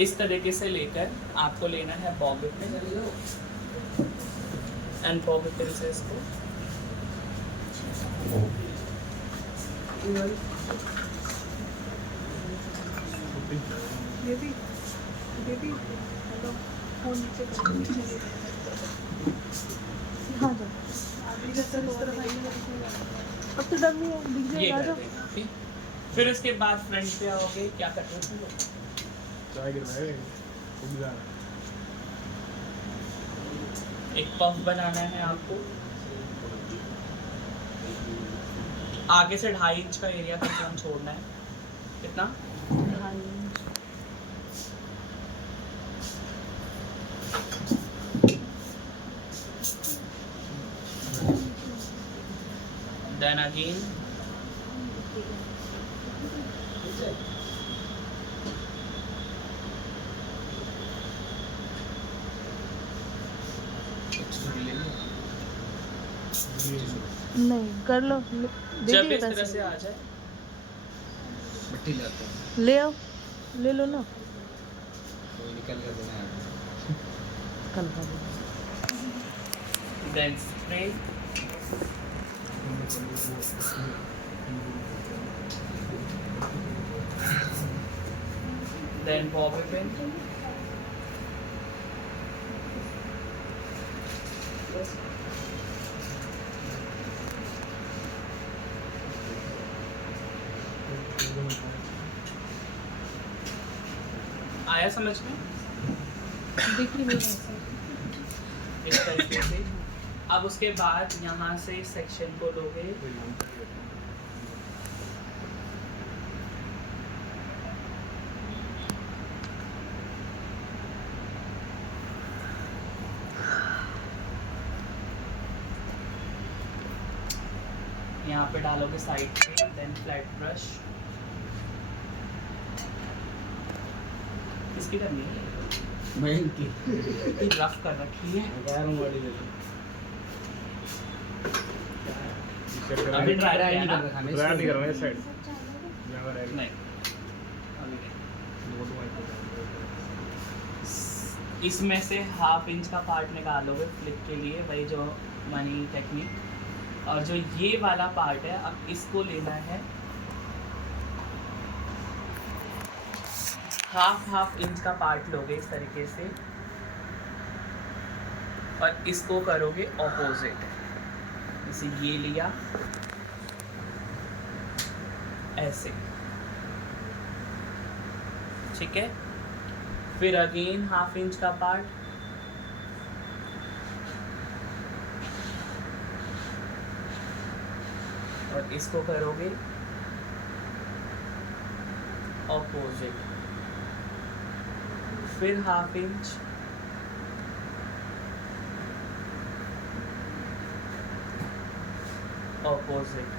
इस तरीके से लेकर आपको लेना है bobby pin and bobby pin से इसको बेबी हेलो फोन नीचे कर हाँ अब तो डमी है दिख ये जाएगा कर जो देना, ठीक। फिर उसके बाद फ्रंट पे आओगे, क्या कर रहे हो? ट्राई करना है उगला एक पफ बनाना है आपको। आगे से 2.5 इंच का एरिया कम से कम छोड़ना है। कितना? 2.5 इंच। Then again नहीं कर लो जब इस तरह से आ जाए मिट्टी लाते हैं ले आओ ले लो ना तो निकल कर देना है कल का then spray then bobby pin आया समझ में? दिख रही है इस तरीके से। अब उसके बाद यहाँ से इस सेक्शन को लोगे, यहाँ पे डालोगे साइड पे, देन फ्लैट ब्रश। इसकी करनी है मैं की इतनी रफ कर रखी है। गाड़ी ले अभी ट्राई नहीं किया कर ना? रहा ट्राई नहीं कर रहा है इस साइड नहीं अभी नहीं। इसमें से 1/2 इंच का पार्ट निकालोगे फ्लिप के लिए, वही जो मनी टेक्निक। और जो ये वाला पार्ट है, अब इसको लेना है 1/2 इंच का पार्ट लोगे इस तरीके से, और इसको करोगे ऑपोजिट। जैसे ये लिया ऐसे, ठीक है। फिर अगेन 1/2 इंच का पार्ट, और इसको करोगे ऑपोजिट। फिर 1/2 इंच, ऑपोजिट।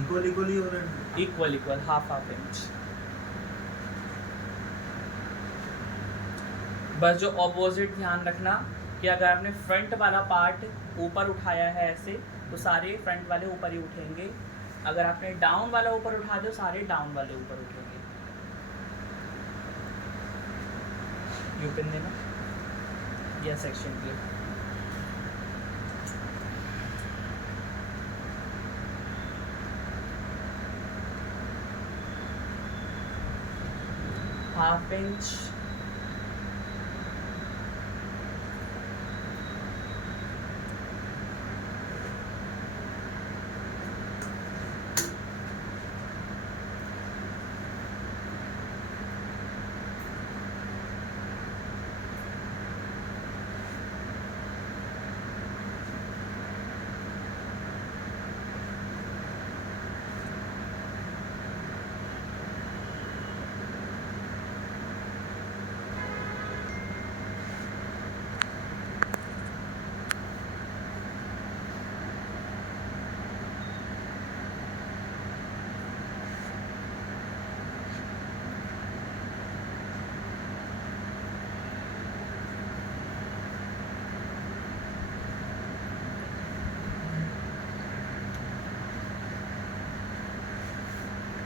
इक्वली हो रहा है। Equal 1/2 inch. बस जो ऑपोजिट ध्यान रखना कि अगर आपने फ्रंट वाला पार्ट ऊपर उठाया है ऐसे, तो सारे फ्रंट वाले ऊपर ही उठेंगे। अगर आपने डाउन वाला ऊपर उठा दो, सारे डाउन वाले ऊपर उठेंगे। यू पिन देना या सेक्शन के। हाफ इंच,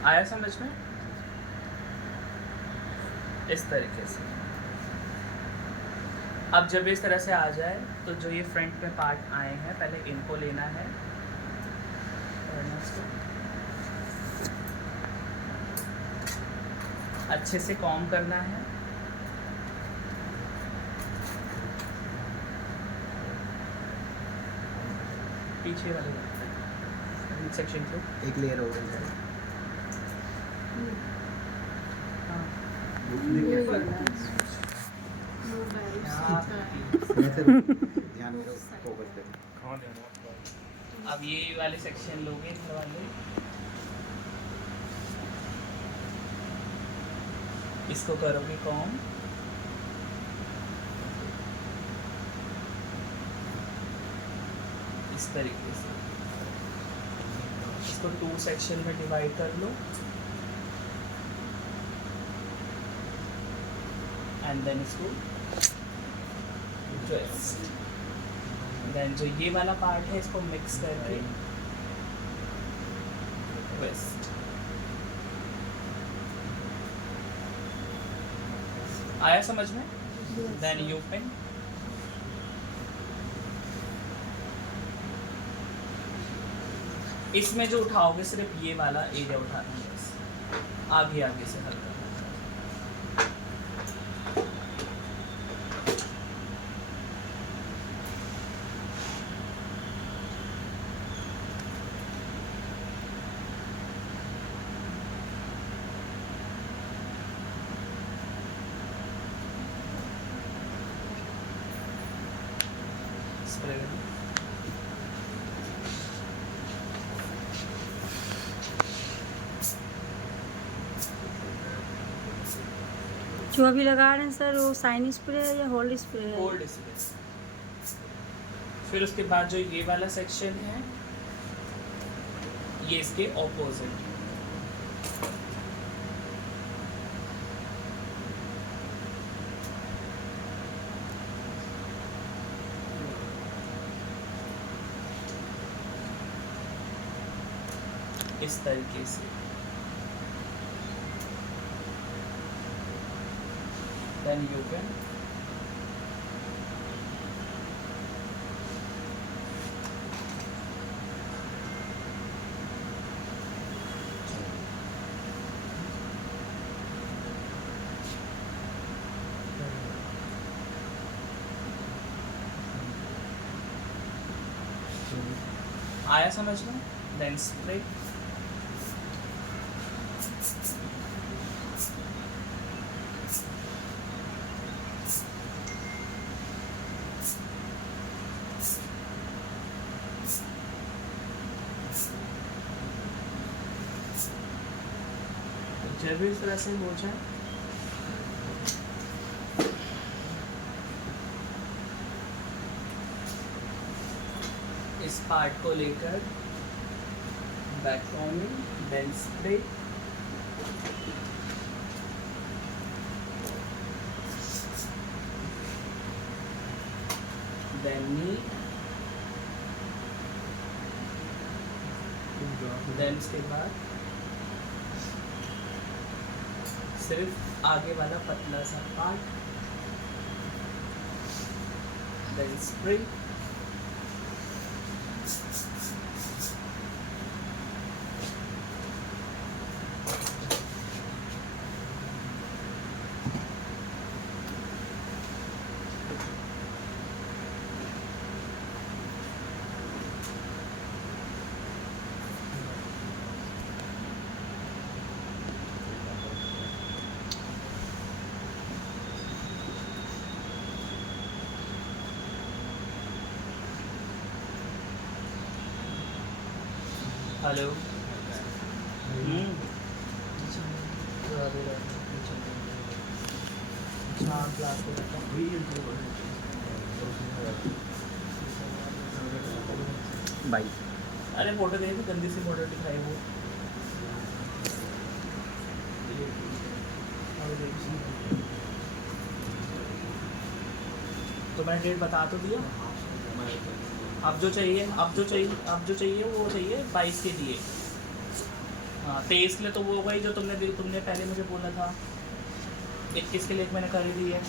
आया समझ में? इस तरीके से। अब जब इस तरह से आ जाए तो जो ये फ्रंट में पार्ट आए हैं पहले इनको लेना है और इसको अच्छे से कॉम्ब करना है। पीछे वाले सेक्शन को एक लेयर हो गई है। हाँ। ध्यान में फोकस करें। कहाँ देना है? अब ये वाले सेक्शन लोगे इधर वाले, इसको करोगे कॉम, इस तरीके से इसको 2 सेक्शन में डिवाइड कर लो एंड देन इसको ट्विस्ट। देन जो ये वाला पार्ट है इसको मिक्स करके ट्विस्ट। आया समझ में? देन यू पिन, इसमें जो उठाओगे सिर्फ ये वाला एरिया उठाना है बस, आगे आगे से हल्का। स्प्रे कर दो। जो अभी लगा रहे हैं सर वो साइन स्प्रे है या होल्ड स्प्रे है? Hold space. फिर उसके बाद जो ये वाला सेक्शन है ये इसके ऑपोजिट, इस तरीके से। Then you can आया समझ में? Then spray. जब भी इस तरह से हो जाए इस पार्ट को लेकर back forming, then spray, then knee, then उसके बाद सिर्फ आगे वाला पतला सा part, then spray, hello. Bye अरे फोटो देखी तो गंदी सी फोटो दिखाई वो। तो मैंने डेट बता तो दिया। अब जो चाहिए वो चाहिए 22 के लिए। हाँ 23 के लिए तो वो वही जो तुमने पहले मुझे बोला था। 21 के लिए एक मैंने कर ही दी है,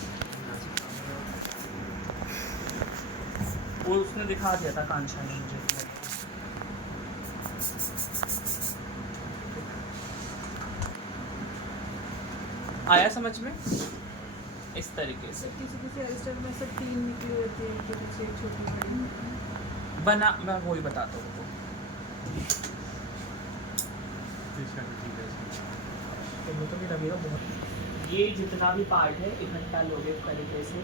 वो उसने दिखा दिया था कांशा ने मुझे। आया समझ में? इस तरीके से किसी किसी हेयर स्टाइल में सब 3 निकली होती है, तो किसी एक छोटी बड़ी। बना, मैं वही बताता हूँ तुमको। तो भी लगेगा बहुत। ये जितना भी पार्ट है इकट्ठा लोगे इस तरीके से,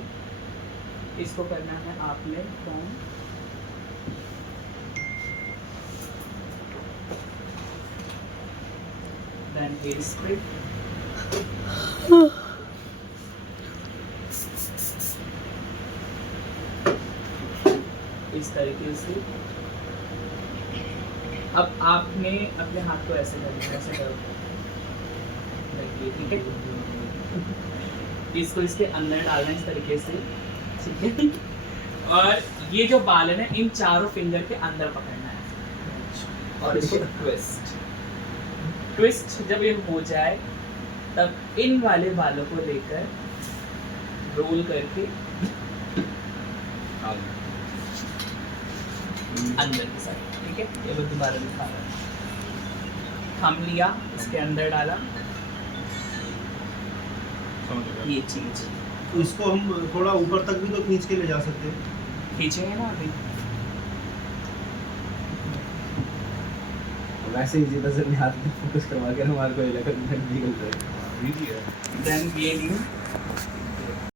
इसको करना है आपने फॉर्म। देन हेयर स्प्लिट, इस तरीके से। अब आपने अपने हाथ को ऐसे करना है, ऐसे करो, ठीक है। इसको इसके अंदर डालना है इस तरीके से, ठीक है। और ये जो बाल है ना, इन चारों फिंगर के अंदर पकड़ना है और इसको ट्विस्ट जब ये हो जाए तब इन वाले बालों को लेकर रोल करके अंदर की साइड, ठीक है। ये मैं दोबारा दिखा रहा हूँ। थंब लिया, इसके अंदर डाला ये चीज, तो इसको हम थोड़ा ऊपर तक भी तो खींच के ले जा सकते हैं। खींचेंगे ना अभी। वैसे ही सीधा से हाथ में फोकस करवा के हमारे को ये लगा निकल रहा है। देन ये लिया,